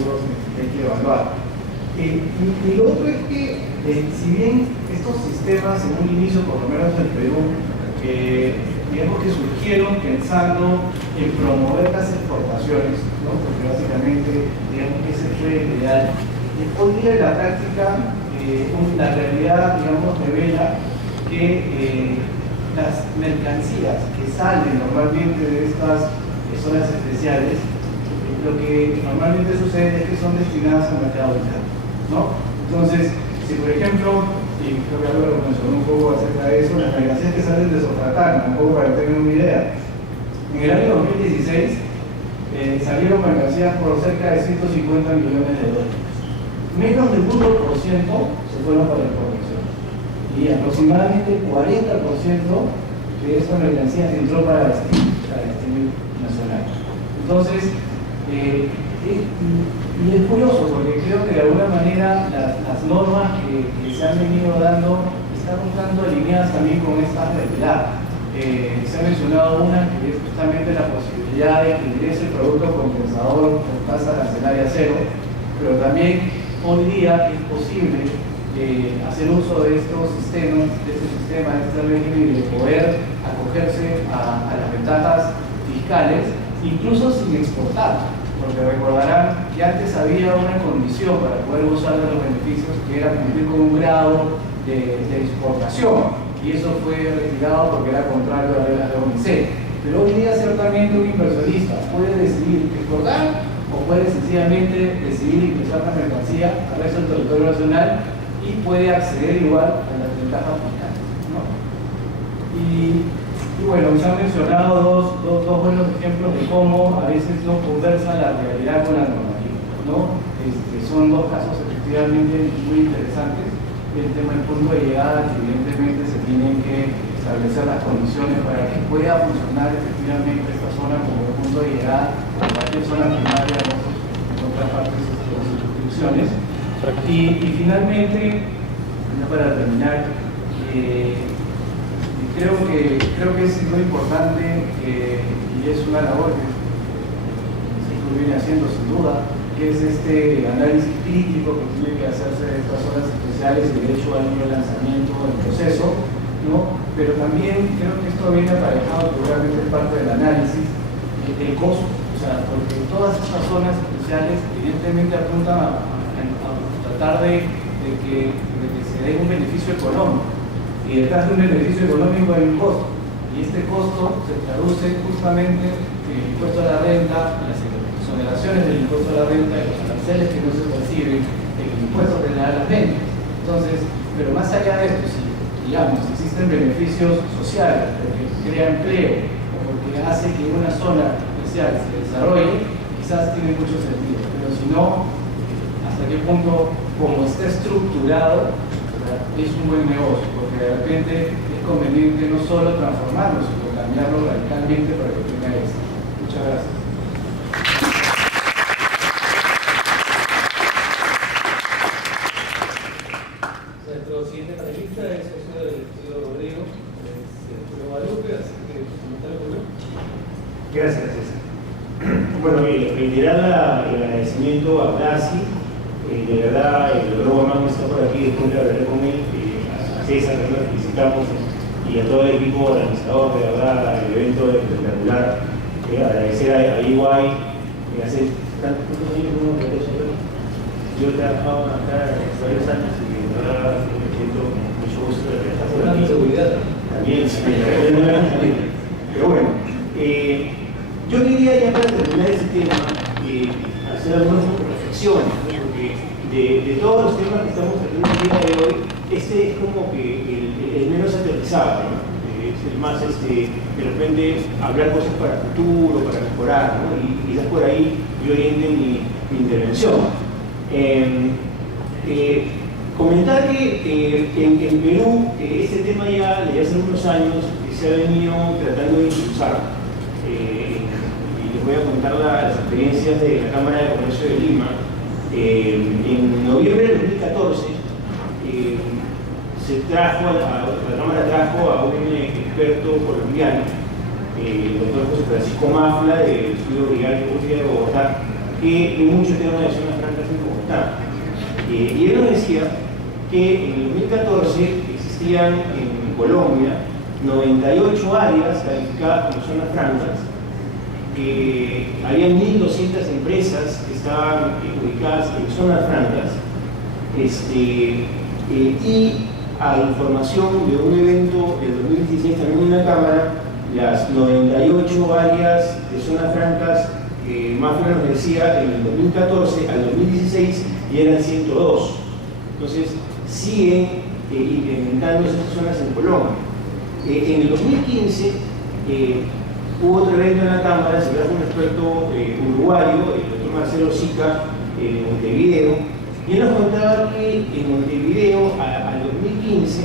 seguros hay que evaluar. Y lo otro es que, si bien estos sistemas en un inicio, por lo menos en Perú, digamos que surgieron pensando en promover las exportaciones, ¿no? Porque básicamente, digamos que ese fue el ideal. Hoy día en la práctica, la realidad, digamos, revela que las mercancías que salen normalmente de estas zonas especiales, lo que normalmente sucede es que son destinadas al mercado interno, ¿no? Entonces, si por ejemplo, y creo que Álvaro mencionó un poco acerca de eso, las mercancías que salen de Sofratán, un poco para que tengan una idea, en el año 2016 salieron mercancías por cerca de 150 millones de dólares. Menos del 1% se fueron para la exportación. Y aproximadamente 40% de estas mercancías entró para destino nacional. Entonces, y es curioso porque creo que de alguna manera las normas que se han venido dando están buscando alineadas también con esta realidad. Se ha mencionado una que es justamente la posibilidad de que ingrese el producto compensador con tasa arancelaria cero, pero también hoy día es posible hacer uso de estos sistemas, de este sistema, de este régimen y de poder acogerse a las ventajas fiscales, incluso sin exportar. Porque recordarán que antes había una condición para poder gozar de los beneficios que era cumplir con un grado de exportación, y eso fue retirado porque era contrario a las reglas de OMC. Pero hoy día ciertamente un inversionista puede decidir exportar o puede sencillamente decidir ingresar la mercancía al resto del territorio nacional y puede acceder igual a las ventajas fiscales, ¿no? Y bueno, se han mencionado dos buenos ejemplos de cómo a veces no conversa la realidad con la normativa, ¿no? Son dos casos efectivamente muy interesantes. El tema del punto de llegada, que evidentemente se tienen que establecer las condiciones para que pueda funcionar efectivamente esta zona como punto de llegada a cualquier zona primaria en otras partes de las instituciones. Y finalmente, para terminar, creo que es muy importante, y es una labor que el sector viene haciendo sin duda, que es este análisis crítico que tiene que hacerse de estas zonas especiales y de hecho hay un lanzamiento del proceso, ¿no? Pero también creo que esto viene aparejado, probablemente parte del análisis, el costo, o sea, porque todas estas zonas especiales evidentemente apuntan a tratar de que se dé un beneficio económico. Y detrás de un beneficio económico hay un costo, y este costo se traduce justamente en el impuesto a la renta, en las exoneraciones del impuesto a la renta, en los aranceles que no se perciben, en el impuesto general a las ventas. Entonces, pero más allá de esto, si digamos existen beneficios sociales, porque crea empleo o porque hace que una zona especial se desarrolle, quizás tiene mucho sentido, pero si no, hasta qué punto, como está estructurado, es un buen negocio, porque de repente es conveniente no solo transformarlo, sino cambiarlo radicalmente para que tenga éxito. Muchas gracias. Nuestro siguiente panelista es socio del estudio Rodrigo, es Guadalupe, así que comentar con él. Gracias, César. Bueno, reiterar el agradecimiento a Blasi. De verdad, el Robo Man está por aquí, después de hablar con él, a César, que lo felicitamos, y a todo el equipo organizador, de verdad, el evento espectacular. Agradecer a EY, hace tantos años que no me regreso. Yo he trabajado acá varios años y de verdad me siento mucho gusto de estar por aquí. Seguridad. También, sí, pero bueno, yo quería ya para terminar ese tema hacer algunas reflexiones, ¿no? De todos los temas que estamos tratando el día de hoy, este es como que el menos aterrizado, ¿no? Es el más, de repente, hablar cosas para el futuro, para mejorar, ¿no? Y quizás por ahí yo oriente mi intervención. Comentar que en Perú este tema ya desde hace unos años se ha venido tratando de impulsar. Y les voy a contar las experiencias de la Cámara de Comercio de Lima. En noviembre de 2014 la Cámara trajo a un experto colombiano, el doctor José Francisco Mafla, del Estudio Real de Bogotá, que mucho tema de zonas francas en Bogotá. Y él nos decía que en el 2014 existían en Colombia 98 áreas calificadas como zonas francas, había 1.200 empresas que estaban ubicadas en zonas francas, y a información de un evento del 2016 también en la Cámara, las 98 áreas de zonas francas más o menos decía en el 2014 al 2016 y eran 102. Entonces siguen incrementando esas zonas en Colombia. En el 2015 hubo otro evento en la Cámara, se trajo un experto uruguayo, el doctor Marcelo Sica, de Montevideo, y él nos contaba que en Montevideo al 2015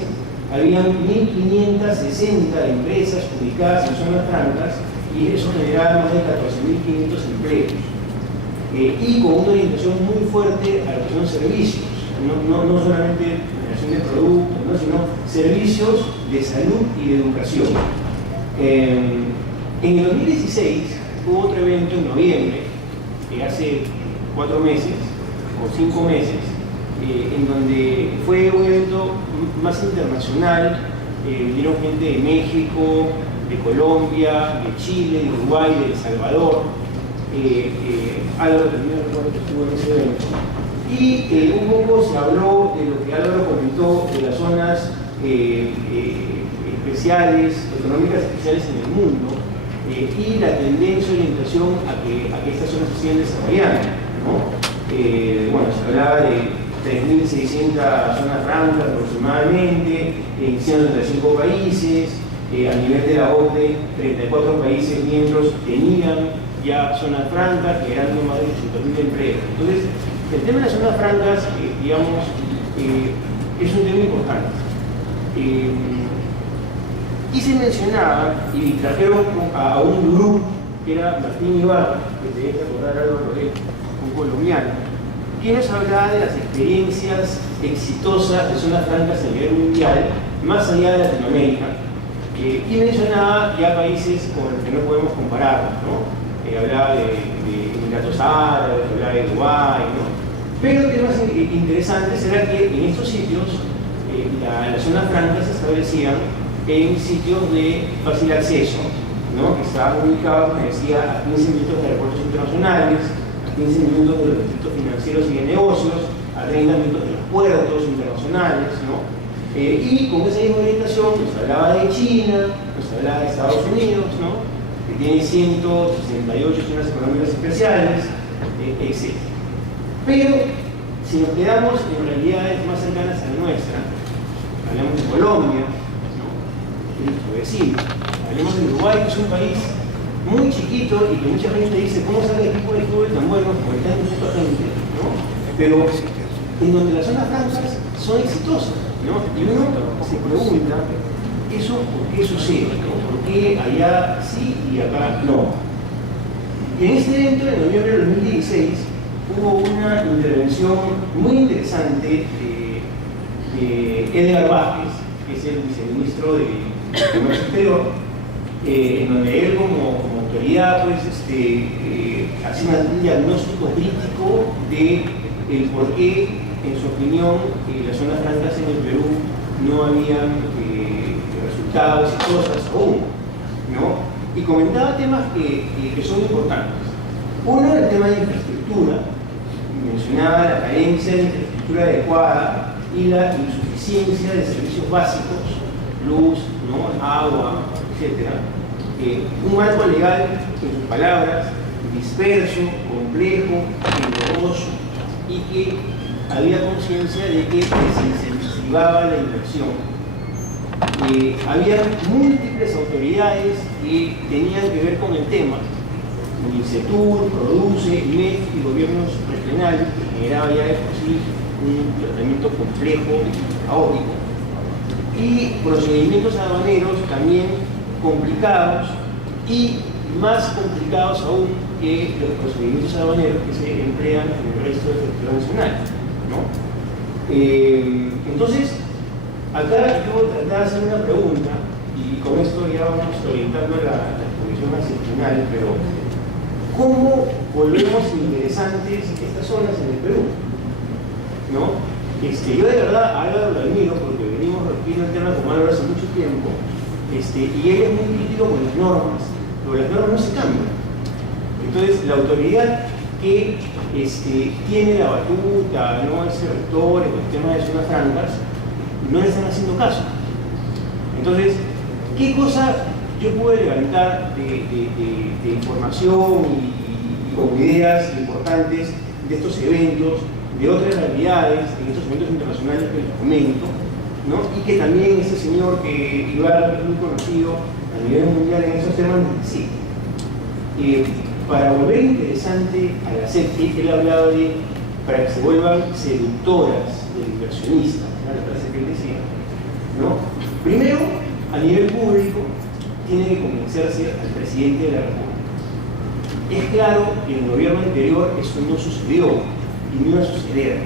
habían 1.560 empresas ubicadas en zonas francas y eso generaba más de 14.500 empleos. Y con una orientación muy fuerte a lo que son servicios, no solamente generación de productos, ¿no? Sino servicios de salud y de educación. En el 2016 hubo otro evento en noviembre, hace 4 meses o 5 meses, en donde fue un evento más internacional. Vinieron gente de México, de Colombia, de Chile, de Uruguay, de El Salvador. Álvaro también recuerdo que estuvo en ese evento. Y un poco se habló de lo que Álvaro comentó de las zonas especiales, económicas especiales en el mundo, y la tendencia y orientación a que estas zonas se sigan desarrollando, ¿no? Bueno, se hablaba de 3.600 zonas francas aproximadamente, en 135 países, a nivel de la OCDE, 34 países miembros tenían ya zonas francas, generando más de 800.000 empleos. Entonces, el tema de las zonas francas, digamos, es un tema importante. Y se mencionaba, y trajeron a un grupo que era Martín Ibarra, que te debe acordar algo de un colombiano, que nos hablaba de las experiencias exitosas de zonas francas a nivel mundial, más allá de Latinoamérica, y mencionaba ya países con los que no podemos comparar, ¿no? Hablaba de Emiratos Árabes, hablaba de Dubái, ¿no? Pero lo que es más interesante será que en estos sitios las zonas francas se establecían en sitios de fácil acceso, ¿no? Que estaban ubicados, como decía, a 15 minutos de aeropuertos internacionales, a 15 minutos de los distritos financieros y de negocios, a 30 minutos de los puertos internacionales, ¿no? Y con esa misma orientación nos hablaba de China, nos hablaba de Estados Unidos, ¿no? Que tiene 168 zonas económicas especiales, etc. Pero si nos quedamos en realidades más cercanas a la nuestra, hablamos de Colombia, ¿no? Nuestro vecino, hablemos de Uruguay, que es un país muy chiquito y que mucha gente dice, ¿cómo sale el equipo de fútbol tan bueno como está en mucha gente? ¿No? Pero en donde las zonas francas son exitosas, ¿no? Y uno se pregunta, ¿eso por qué sucede? ¿No? ¿Por qué allá sí y acá no? Y en este evento de noviembre de 2016 hubo una intervención muy interesante de Edgar Vázquez, que es el viceministro de Comercio Exterior, en donde él como autoridad pues, hace un diagnóstico crítico de por qué, en su opinión, las zonas francas en el Perú no habían resultado exitosas aún, ¿no? Y comentaba temas que son importantes. Uno, el tema de infraestructura, mencionaba la carencia de infraestructura adecuada y la insuficiencia de servicios básicos, luz, ¿no? Agua, etc. Un marco legal, en sus palabras, disperso, complejo, engorroso, y que había conciencia de que se incentivaba la inversión. Había múltiples autoridades que tenían que ver con el tema. Insetur, Produce, MEF y gobiernos regionales, que generaba ya de por sí un tratamiento complejo y caótico. Y procedimientos aduaneros también complicados y más complicados aún que los procedimientos aduaneros que se emplean en el resto del territorio nacional, ¿no? Entonces, acá yo trataba de hacer una pregunta, y con esto ya vamos orientando la exposición más final, pero cómo volvemos interesantes estas zonas en el Perú, ¿no? Yo de verdad a Álvaro lo admiro porque venimos repitiendo el tema con Álvaro hace mucho tiempo, y él es muy crítico con las normas, pero las normas no se cambian. Entonces, la autoridad que tiene la batuta, ¿no? Ese rector, en el tema de zonas francas, no le están haciendo caso. Entonces, ¿qué cosa yo pude levantar de información y con ideas importantes de estos eventos, de otras realidades, en estos eventos internacionales que les comento, ¿no? Y que también este señor que Ibarra es muy conocido a nivel mundial en esos temas sí. Para volver interesante a la CEPI, él hablaba de para que se vuelvan seductoras del inversionista, ¿no? La frase que él decía, ¿no? Primero, a nivel público, tiene que convencerse al presidente de la República. Es claro que en el gobierno anterior eso no sucedió y no iba a suceder.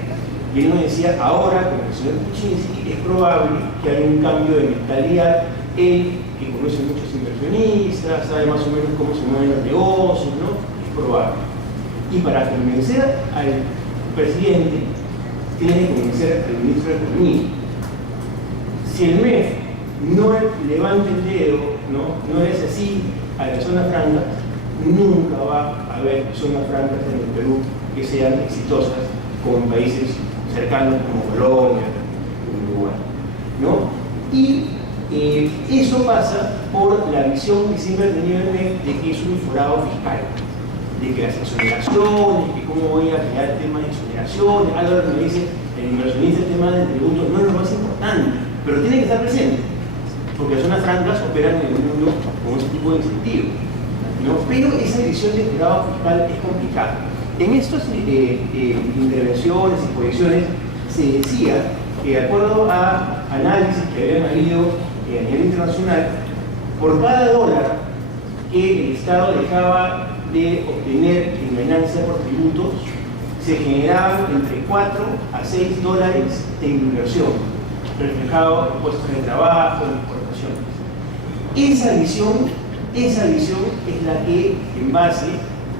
Y él nos decía, ahora con el señor Kuczynski es probable que haya un cambio de mentalidad. Él, que conoce muchos inversionistas, sabe más o menos cómo se mueven los negocios, ¿no? Es probable. Y para convencer al presidente, tiene que convencer al ministro de Economía. Si el MEF no levanta el dedo, no es así a las zonas francas, nunca va a haber zonas francas en el Perú que sean exitosas como en países cercanos como Colombia, como Uruguay, ¿no? Y eso pasa por la visión que siempre ha tenido el MEF de que es un forado fiscal, de que las exoneraciones, que cómo voy a crear el tema de exoneraciones. Algo que me dice el inversionista, el tema del tributo no es lo más importante, pero tiene que estar presente, porque las zonas francas operan en el mundo con ese tipo de incentivos, ¿no? Pero esa visión de forado fiscal es complicada. En estas intervenciones y proyecciones se decía que, de acuerdo a análisis que habían habido a nivel internacional, por cada dólar que el Estado dejaba de obtener en ganancia por tributos, se generaban entre 4 a 6 dólares en inversión, reflejado en puestos de trabajo, en exportaciones. Esa visión es la que, en base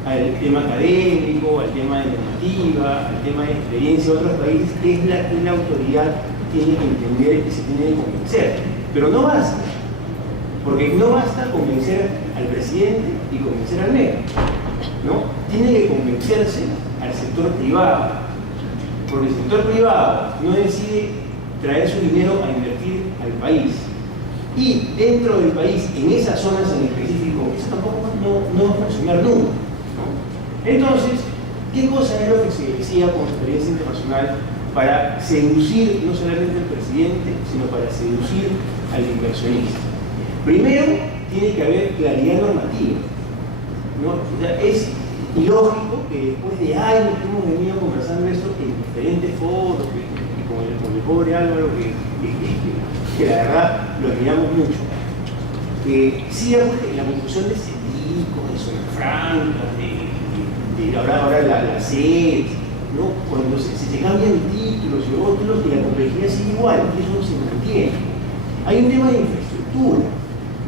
al tema académico, al tema de normativa, al tema de experiencia de otros países, es la que la autoridad tiene que entender y se tiene que convencer. Pero no basta, porque no basta convencer al presidente y convencer al MEF, ¿no? Tiene que convencerse al sector privado, porque el sector privado no decide traer su dinero a invertir al país. Y dentro del país, en esas zonas en específico, eso tampoco no va a funcionar nunca, ¿no? Entonces, ¿qué cosa es lo que se decía con experiencia internacional para seducir no solamente al presidente, sino para seducir al inversionista? Primero, tiene que haber claridad normativa, ¿no? O sea, es ilógico que después de años que hemos venido conversando esto en diferentes foros, y con el pobre Álvaro, que la verdad lo admiramos mucho, que sigamos la construcción de CETICO, de zonas francas, de ahora la SED, ¿no? Cuando se cambian títulos y otros, que la complejidad sigue igual, y eso no se mantiene. Hay un tema de infraestructura,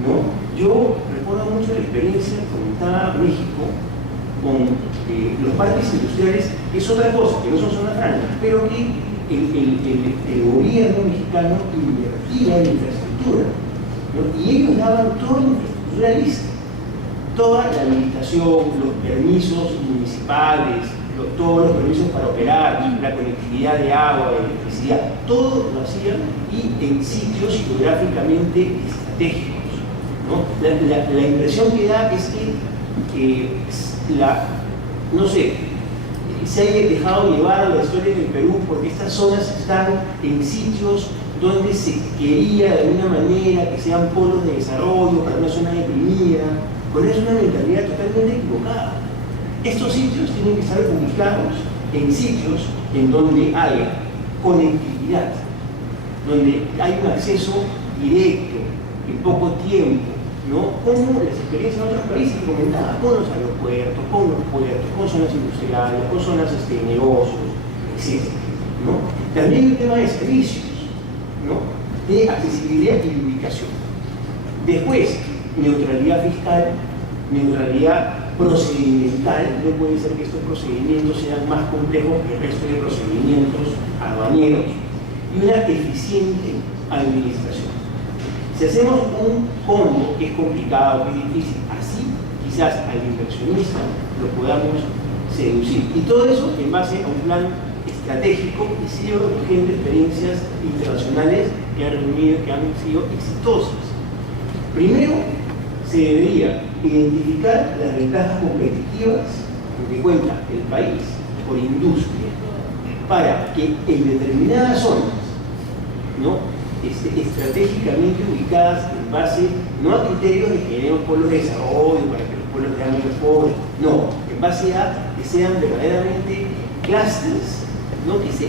¿no? Yo recuerdo mucho la experiencia comentada en México con los parques industriales, que es otra cosa, que no son zonas francas, pero que el gobierno mexicano invertía en infraestructura, ¿no? Y ellos daban toda la infraestructura lista, toda la habilitación, los permisos municipales, todos los permisos para operar, la conectividad de agua, de electricidad, todo lo hacían y en sitios geográficamente estratégicos, ¿no? La impresión que da es que no sé, se haya dejado llevar a la historia del Perú porque estas zonas están en sitios donde se quería de alguna manera que sean polos de desarrollo para una zona deprimida, pero es una mentalidad totalmente equivocada. Estos sitios tienen que estar ubicados en sitios en donde haya conectividad, donde hay un acceso directo en poco tiempo, ¿no? Como las experiencias en otros países que comentaba, con los aeropuertos, con los puertos, con zonas industriales, con zonas de negocios, etc., ¿no? También el tema de servicios, ¿no? De accesibilidad y ubicación. Después, neutralidad fiscal, neutralidad procedimental, no puede ser que estos procedimientos sean más complejos que el resto de procedimientos aduaneros, y una eficiente administración. Si hacemos un combo que es complicado, que es difícil, así quizás al inversionista lo podamos seducir. Y todo eso en base a un plan estratégico que sigue recogiendo experiencias internacionales que han sido exitosas. Primero, se debería identificar las ventajas competitivas con que cuenta el país por industria para que en determinadas zonas, ¿no?, estratégicamente ubicadas en base no a criterios de que queremos pueblos de desarrollo para que los pueblos sean menos pobres, no, en base a que sean verdaderamente clústeres, ¿no?, que se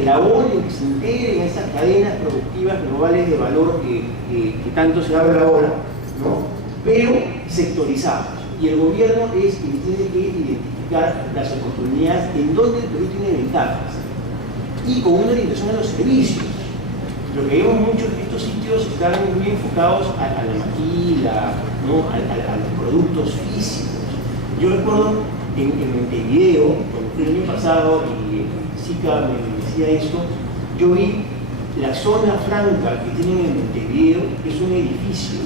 elaboren, que se integren a esas cadenas productivas globales de valor que tanto se habla ahora, ¿no?, pero sectorizados. Y el gobierno es quien tiene que identificar las oportunidades en donde el Perú tiene ventajas y con una orientación a los servicios. Lo que vemos mucho es que estos sitios están muy enfocados a la maquila, ¿no?, a los productos físicos. Yo recuerdo en Montevideo, cuando fui el año pasado y Sica me decía esto, yo vi la zona franca que tienen en Montevideo, que es un edificio,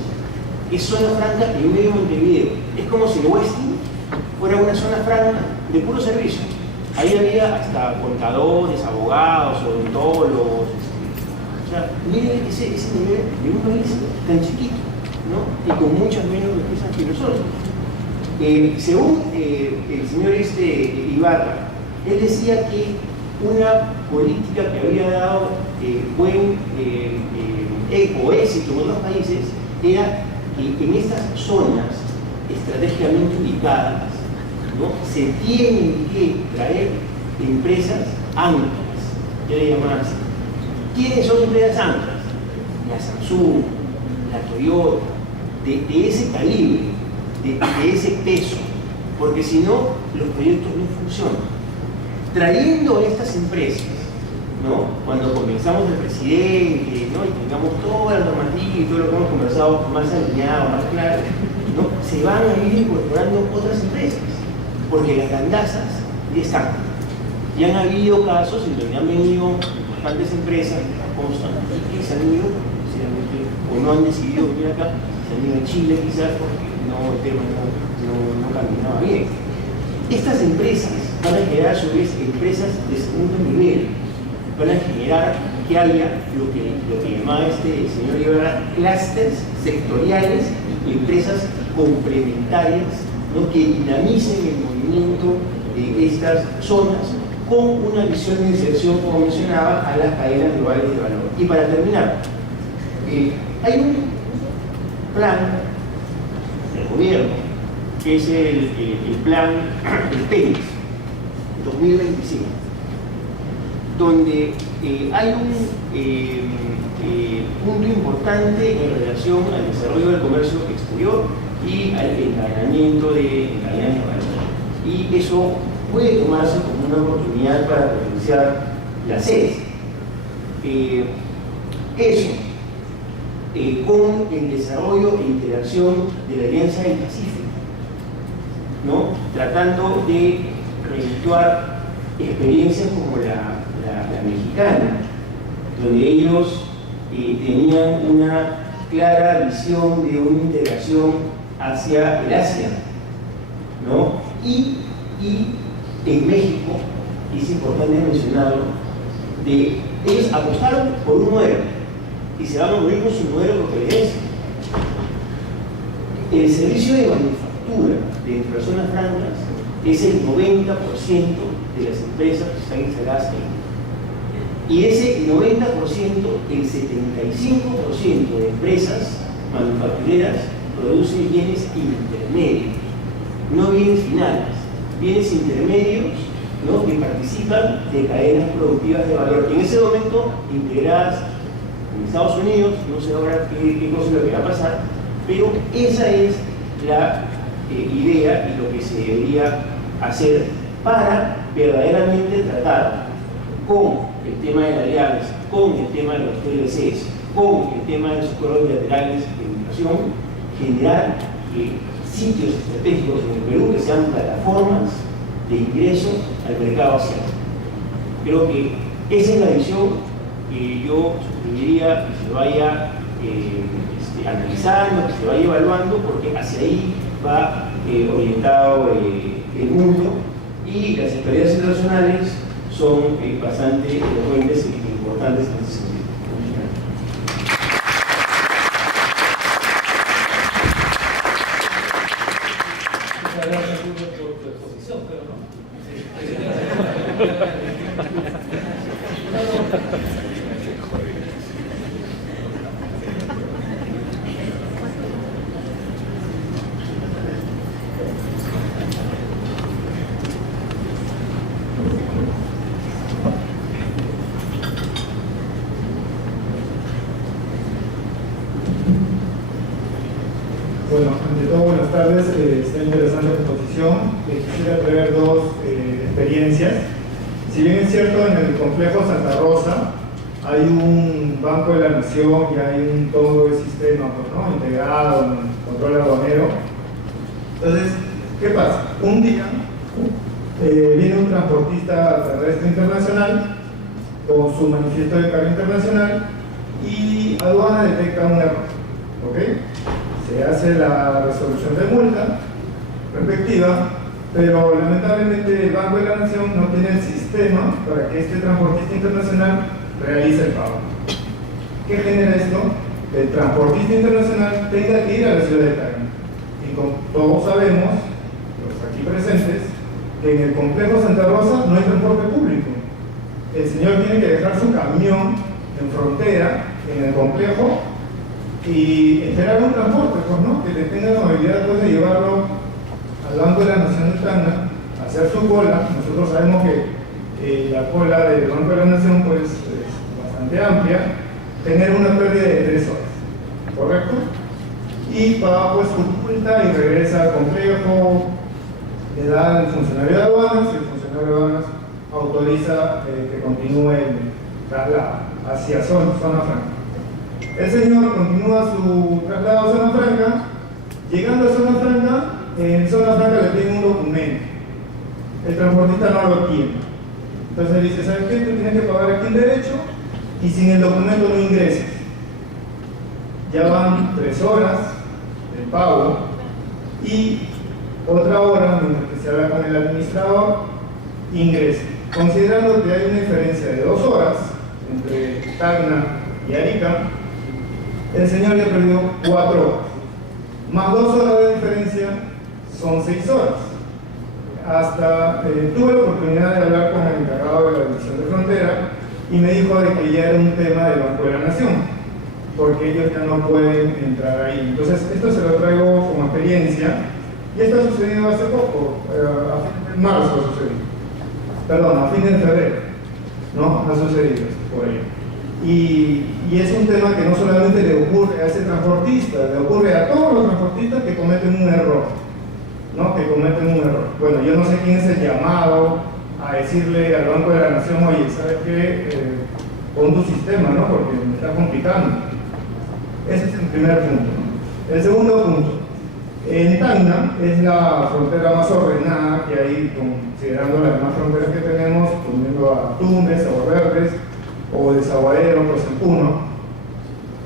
es zona franca en medio de Montevideo. Es como si el Westin fuera una zona franca de puro servicio. Ahí había hasta contadores, abogados, odontólogos. O sea, miren ese nivel de un país tan chiquito, ¿no?, y con muchas menos riquezas que nosotros. Según el señor Ibarra, él decía que una política que había dado buen éxito en otros países era que en estas zonas estratégicamente ubicadas, ¿no?, se tienen que traer empresas anclas, yo le llamaba así. ¿Quiénes son empresas anclas? La Samsung, la Toyota, de ese calibre, de ese peso, porque si no, los proyectos no funcionan. Trayendo estas empresas, ¿no?, cuando comenzamos el presidente, ¿no?, y tengamos toda la normativa y todo lo que hemos conversado más alineado, más claro, ¿no?, se van a ir incorporando otras empresas, porque las grandazas ya están. Y han habido casos en donde han venido importantes empresas, que se han ido, o no han decidido venir acá, se han ido a Chile quizás porque el tema no caminaba bien. Estas empresas van a generar a su vez empresas de segundo nivel, van a generar que haya lo que llamaba este señor Ibarra clústeres sectoriales y empresas complementarias, ¿no?, que dinamicen el movimiento de estas zonas con una visión de inserción, como mencionaba, a las cadenas globales de valor. Y para terminar, hay un plan del gobierno, que es el plan, el PENIX 2025, donde hay un punto importante en relación al desarrollo del comercio exterior y al encadenamiento de cadenas de valor. Y eso puede tomarse como una oportunidad para potenciar la CES. Eso, con el desarrollo e interacción de la Alianza del Pacífico, ¿no?, tratando de redituar experiencias como la mexicana, donde ellos tenían una clara visión de una integración hacia el Asia, ¿no? Y en México, y es importante mencionarlo, ellos apostaron por un modelo y se van a morir con su modelo porque les es. El servicio de manufactura de personas francas es el 90% de las empresas que están instaladas ahí. Y ese 90%, el 75% de empresas manufactureras producen bienes intermedios, no bienes finales, bienes intermedios, ¿no?, que participan de cadenas productivas de valor, que en ese momento integradas en Estados Unidos, no sé ahora qué cosa es lo que va a pasar, pero esa es la idea y lo que se debería hacer para verdaderamente tratar con el tema de la alianza, con el tema de los TLCs, con el tema de los acuerdos bilaterales de migración, generar sitios estratégicos en el Perú que sean plataformas de ingreso al mercado asiático. Creo que esa es la visión que yo sugeriría que se vaya analizando, que se vaya evaluando, porque hacia ahí va orientado el mundo, y las experiencias internacionales son bastante elocuentes e importantes en ese sentido. Muchas gracias, Julio, por tu exposición, pero no. Bueno, ante todo, buenas tardes. Está interesante la exposición. Quisiera traer dos experiencias. Si bien es cierto, en el complejo Santa Rosa hay un Banco de la Nación y hay todo el sistema, ¿no?, integrado en el control aduanero. Entonces, ¿qué pasa? Un día viene un transportista terrestre internacional con su manifiesto de carga internacional y aduana detecta un error. ¿Ok? Se hace la resolución de multa respectiva, pero lamentablemente el Banco de la Nación no tiene el sistema para que este transportista internacional realice el pago. ¿Qué genera esto? Que el transportista internacional tenga que ir a la ciudad de Tacna. Y como todos sabemos, los aquí presentes, que en el complejo Santa Rosa no hay transporte público. El señor tiene que dejar su camión en frontera, en el complejo, y esperar un transporte, pues, ¿no?, que le tenga la movilidad, pues, de llevarlo al Banco de la Nación de Tacna, hacer su cola. Nosotros sabemos que la cola del Banco de la Nación, pues, es bastante amplia, tener una pérdida de 3 horas, ¿correcto? Y paga, pues, su multa y regresa al complejo, le da al funcionario de aduanas, y el funcionario de aduanas autoriza que continúe el traslado hacia zona franca. El señor continúa su traslado a zona franca. Llegando a zona franca, en zona franca le piden un documento. El transportista no lo tiene. Entonces le dice: ¿sabes qué? Tú tienes que pagar aquí en derecho y sin el documento no ingresas. Ya van 3 horas de pago y otra hora, mientras que se habla con el administrador, ingresa. Considerando que hay una diferencia de 2 horas entre Tacna y Arica, el señor ya perdió 4 horas. Más 2 horas de diferencia son 6 horas. Hasta tuve la oportunidad de hablar con el encargado de la División de Frontera y me dijo de que ya era un tema del Banco de la Nación, porque ellos ya no pueden entrar ahí. Entonces, esto se lo traigo como experiencia, y esto ha sucedido hace poco, a fin de marzo ha sucedido. Perdón, a fines de febrero, ¿no? Ha sucedido por ahí. Y es un tema que no solamente le ocurre a ese transportista, le ocurre a todos los transportistas que cometen un error, ¿no? Que cometen un error. Bueno, yo no sé quién es el llamado a decirle al Banco de la Nación: oye, ¿sabes qué? Pon tu sistema, ¿no? Porque me está complicando. Ese es el primer punto, ¿no? El segundo punto: en Tacna es la frontera más ordenada que hay, considerando las demás fronteras que tenemos, poniendo a Tumbes, Agua Verdes, o Desaguadero, Cosencuno.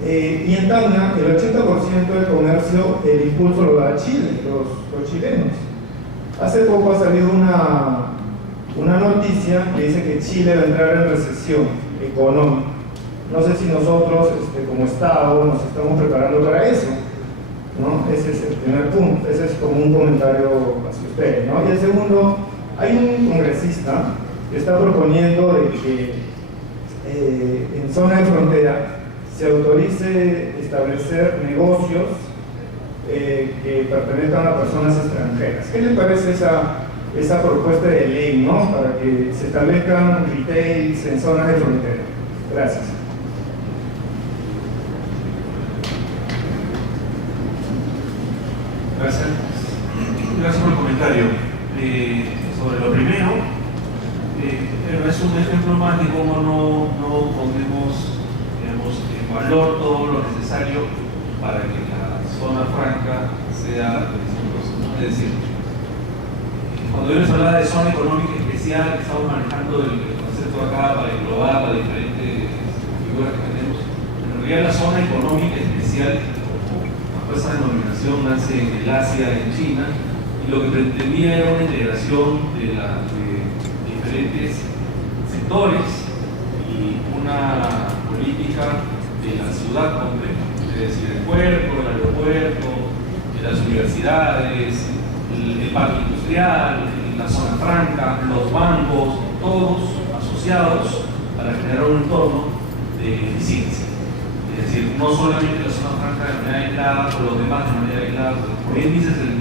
Y en Tacna, el 80% del comercio, el impulso lo da Chile, los chilenos. Hace poco ha salido una noticia que dice que Chile va a entrar en recesión económica. No sé si nosotros, como Estado, nos estamos preparando para eso, ¿no? Ese es el primer punto. Ese es como un comentario hacia ustedes, ¿no? Y el segundo, hay un congresista que está proponiendo de que en zona de frontera se autorice establecer negocios que pertenezcan a personas extranjeras. ¿Qué les parece esa propuesta de ley, ¿no?, para que se establezcan retails en zonas de frontera? Gracias. Gracias. Gracias por el comentario. Sobre lo primero, es un ejemplo más de cómo no ponemos, digamos, en valor todo lo necesario para que las zona franca sea de distintos. Es decir, cuando yo les hablaba de zona económica especial, estamos manejando el concepto acá para englobar las diferentes figuras que tenemos. En realidad la zona económica especial, bajo esa denominación, nace en el Asia, en China, y lo que pretendía era una integración de diferentes sectores y una política de la ciudad completa, es decir, el puerto, el aeropuerto, las universidades, el parque industrial, la zona franca, los bancos, todos asociados para generar un entorno de eficiencia. Es decir, no solamente la zona franca de manera aislada, o los demás de manera aislada. Por bien dices, el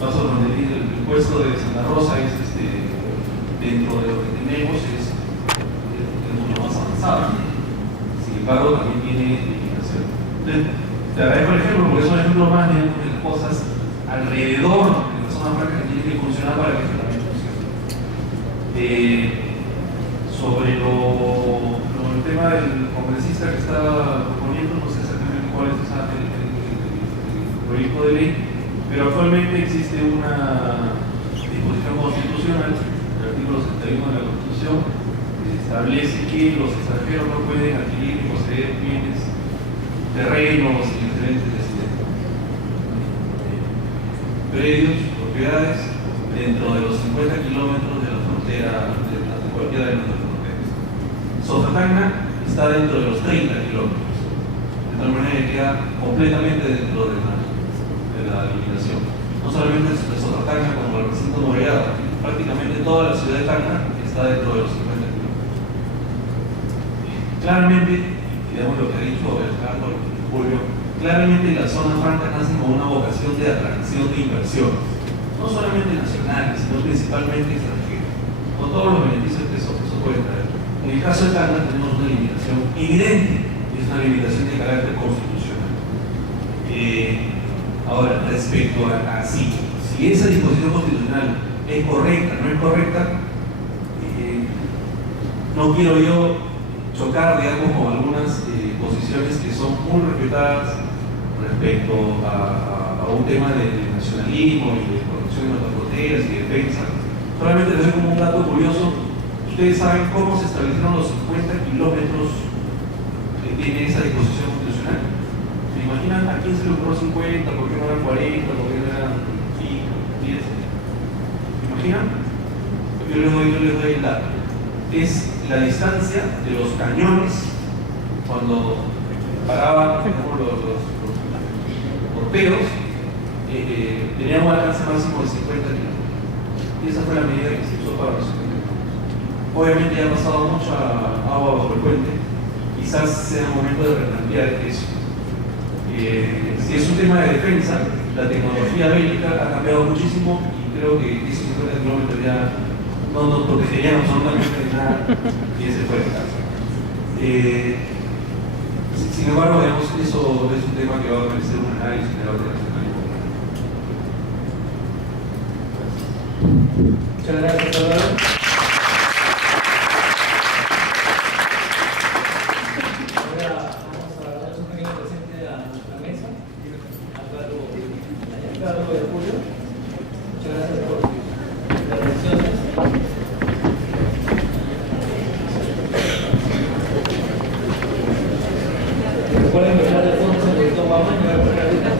paso donde el puesto de Santa Rosa es dentro de lo que tenemos es mucho más avanzado. Sin embargo, también tiene limitación. Te agradezco el ejemplo porque es un ejemplo más de las cosas alrededor de la zona franca que tiene que funcionar para que esto también funcione. Sobre el tema del congresista que está proponiendo, no sé exactamente cuál es el proyecto de ley, pero actualmente existe una disposición constitucional, el artículo 71 de la Constitución, que establece que los extranjeros no pueden adquirir ni poseer bienes, terrenos y diferentes residencias, predios, propiedades, dentro de los 50 kilómetros de la frontera, de cualquiera de nuestras fronteras. Sototana está dentro de los 30 kilómetros, de tal manera que queda completamente dentro de la limitación. No solamente de Sototana como el recinto Moreado, prácticamente toda la ciudad de Tacna está dentro de los 50 kilómetros. Claramente, digamos lo que ha dicho Ricardo Julio, claramente las zonas francas nacen con una vocación de atracción de inversiones, no solamente nacionales, sino principalmente extranjeras, con todos los beneficios que eso puede traer. En el caso de Tacna tenemos una limitación evidente, y es una limitación de carácter constitucional. Ahora, respecto a si esa disposición constitucional es correcta, no es correcta, no quiero yo chocar, digamos, con algunas posiciones que son muy respetadas respecto a un tema de nacionalismo y de protección de nuestras fronteras y defensa. Solamente les doy como un dato curioso. Ustedes saben cómo se establecieron los 50 kilómetros que tiene esa disposición constitucional. ¿Se imaginan a quién se le ocurrió 50? ¿Por qué no eran 40? ¿Por qué no eran 5, 10? ¿Se imaginan? Yo les doy el dato. Es la distancia de los cañones cuando paraban los torpedos, tenían un alcance máximo de 50 kilómetros. Y esa fue la medida que se usó para los 50 kilómetros. Obviamente ya ha pasado mucha agua bajo el puente, quizás sea el momento de replantear eso. Si es un tema de defensa, la tecnología bélica ha cambiado muchísimo y creo que esos 50 kilómetros ya no nos protegerían absolutamente de nada y ese fue el caso. Sin embargo, digamos, eso es un tema que va a merecer un análisis de la internacional. Muchas gracias, Álvaro. Ahora vamos a dar un pequeño presente a nuestra mesa, a Ricardo de Julio. Muchas gracias por las atenciones. Recuerden que el fondo se le toma más y me voy a poner ahorita.